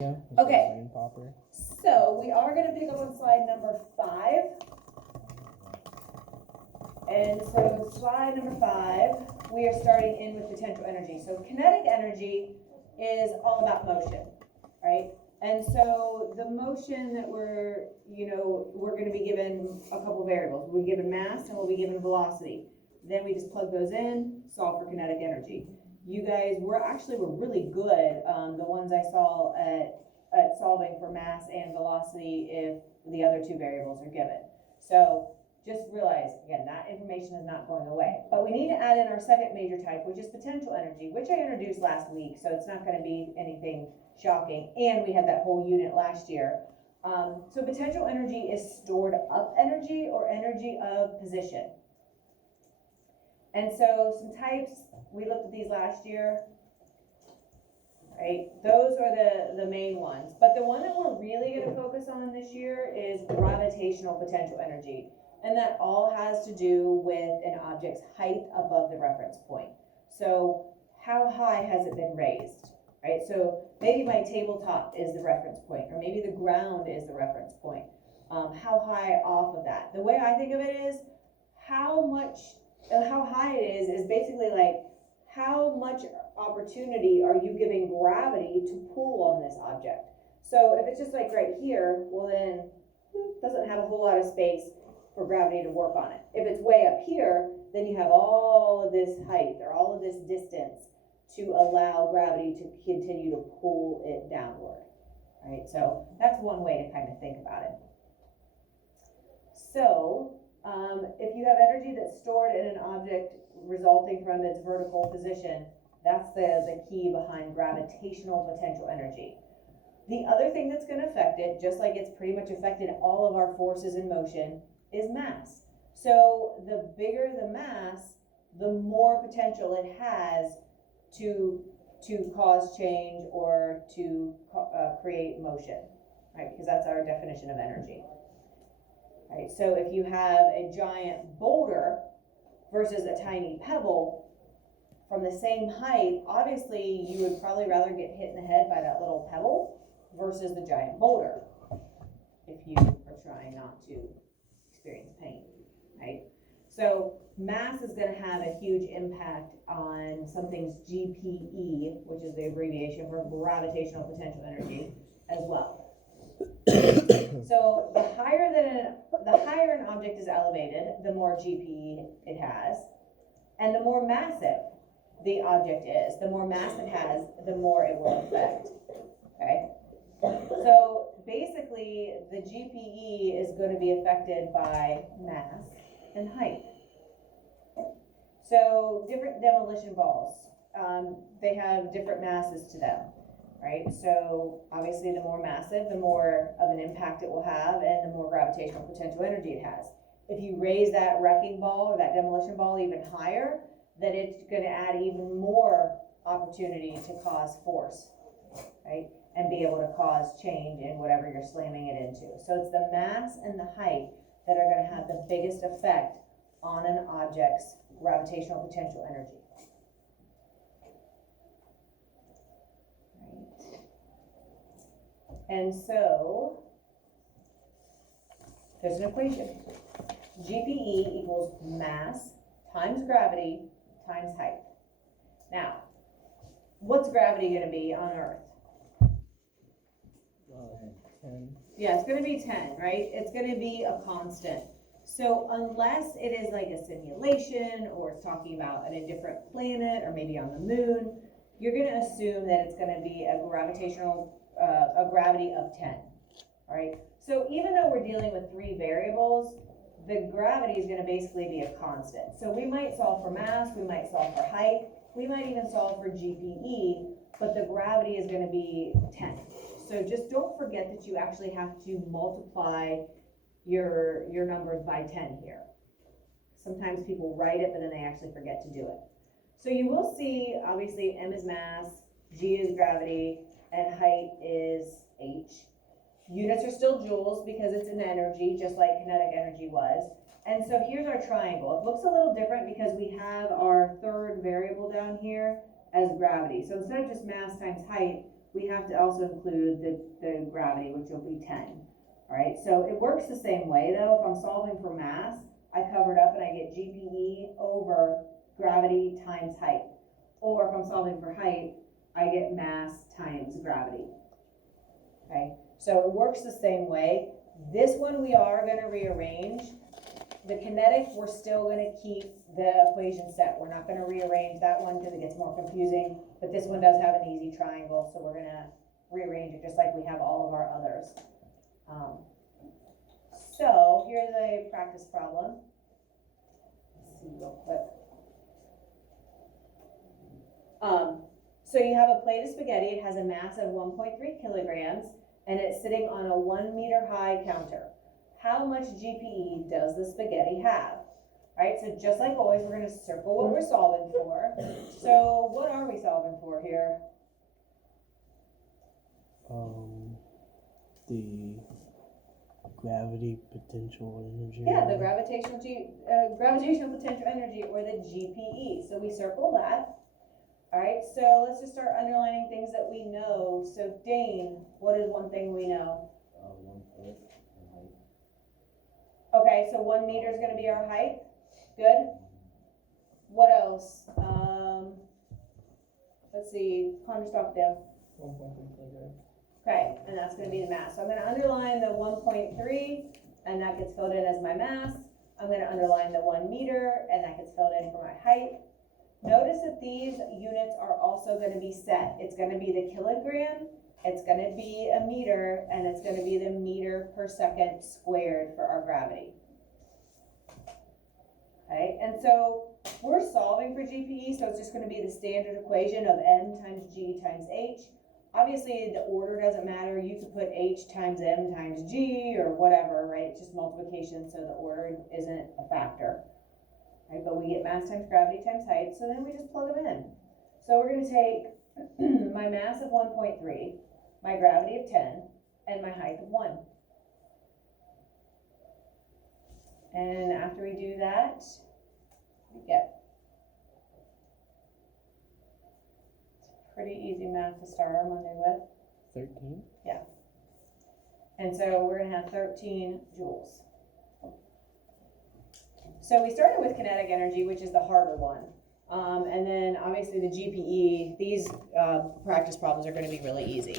Yeah. Okay. Brain popper. So we are going to pick up on slide number 5. And so slide number 5, we are starting in with potential energy. So kinetic energy is all about motion, right? And so the motion that we're going to be given a couple variables. We'll be given mass and we'll be given velocity. Then we just plug those in, solve for kinetic energy. You guys were really good, the ones I saw at solving for mass and velocity if the other two variables are given. So just realize, again, that information is not going away. But we need to add in our second major type, which is potential energy, which I introduced last week, so it's not going to be anything shocking. And we had that whole unit last year. So potential energy is stored up energy or energy of position. And so some types, we looked at these last year, right? Those are the main ones. But the one that we're really going to focus on this year is gravitational potential energy. And that all has to do with an object's height above the reference point. So how high has it been raised, right? So maybe my tabletop is the reference point, or maybe the ground is the reference point. How high off of that? The way I think of it is how high it is basically like how much opportunity are you giving gravity to pull on this object. So if it's just like right here, well then it doesn't have a whole lot of space for gravity to work on it. If it's way up here, then you have all of this height or all of this distance to allow gravity to continue to pull it downward, right? So that's one way to kind of think about it. So if you have energy that's stored in an object resulting from its vertical position, that's the key behind gravitational potential energy. The other thing that's going to affect it, just like it's pretty much affected all of our forces in motion, is mass. So the bigger the mass, the more potential it has to cause change or to create motion, right? Because that's our definition of energy. Right, so if you have a giant boulder versus a tiny pebble from the same height, obviously you would probably rather get hit in the head by that little pebble versus the giant boulder if you are trying not to experience pain, right? So mass is going to have a huge impact on something's GPE, which is the abbreviation for gravitational potential energy, as well. So the higher an object is elevated, the more GPE it has, and the more massive the object is, the more mass it has, the more it will affect. Okay? So basically, the GPE is going to be affected by mass and height. So different demolition balls, they have different masses to them. Right, so obviously the more massive, the more of an impact it will have and the more gravitational potential energy it has. If you raise that wrecking ball or that demolition ball even higher, then it's going to add even more opportunity to cause force, right, and be able to cause change in whatever you're slamming it into. So it's the mass and the height that are going to have the biggest effect on an object's gravitational potential energy. And so there's an equation. GPE equals mass times gravity times height. Now, what's gravity going to be on Earth? 10. Yeah, it's going to be 10, right? It's going to be a constant. So unless it is like a simulation or it's talking about a different planet or maybe on the moon, you're going to assume that it's going to be a gravity of 10, all right? So even though we're dealing with 3 variables, the gravity is going to basically be a constant. So we might solve for mass, we might solve for height, we might even solve for GPE, but the gravity is going to be 10. So just don't forget that you actually have to multiply your numbers by 10 here. Sometimes people write it, but then they actually forget to do it. So you will see, obviously, M is mass, G is gravity, and height is H. Units are still joules because it's an energy, just like kinetic energy was. And so here's our triangle. It looks a little different because we have our third variable down here as gravity. So instead of just mass times height, we have to also include the gravity, which will be 10. All right, so it works the same way though. If I'm solving for mass, I cover it up and I get GPE over gravity times height. Or if I'm solving for height, I get mass times gravity. Okay, so it works the same way. This one we are gonna rearrange. The kinetic, we're still gonna keep the equation set. We're not gonna rearrange that one because it gets more confusing, but this one does have an easy triangle, so we're gonna rearrange it just like we have all of our others. So here's a practice problem. Let's see real quick. So you have a plate of spaghetti. It has a mass of 1.3 kilograms, and it's sitting on a 1 meter high counter. How much GPE does the spaghetti have? All right, so just like always, we're gonna circle what we're solving for. So what are we solving for here? The gravity potential energy. Yeah, the gravitational potential energy, or the GPE. So we circle that. All right, so let's just start underlining things that we know. So Dane, what is one thing we know? 1 foot in height. Okay, so 1 meter is gonna be our height. Good. What else? Let's see, Connor Stockdale. 1.3 kilograms. Okay, and that's gonna be the mass. So I'm gonna underline the 1.3, and that gets filled in as my mass. I'm gonna underline the 1 meter, and that gets filled in for my height. Notice that these units are also gonna be set. It's gonna be the kilogram, it's gonna be a meter, and it's gonna be the meter per second squared for our gravity. Okay, and so we're solving for GPE, so it's just gonna be the standard equation of m times g times h. Obviously, the order doesn't matter. You could put h times m times g or whatever, right? It's just multiplication, so the order isn't a factor. Right, but we get mass times gravity times height, so then we just plug them in. So we're gonna take my mass of 1.3, my gravity of 10, and my height of 1. And after we do that, we get pretty easy math to start our Monday with. 13. And so we're gonna have 13 joules. So we started with kinetic energy, which is the harder one. And then obviously the GPE, these practice problems are gonna be really easy.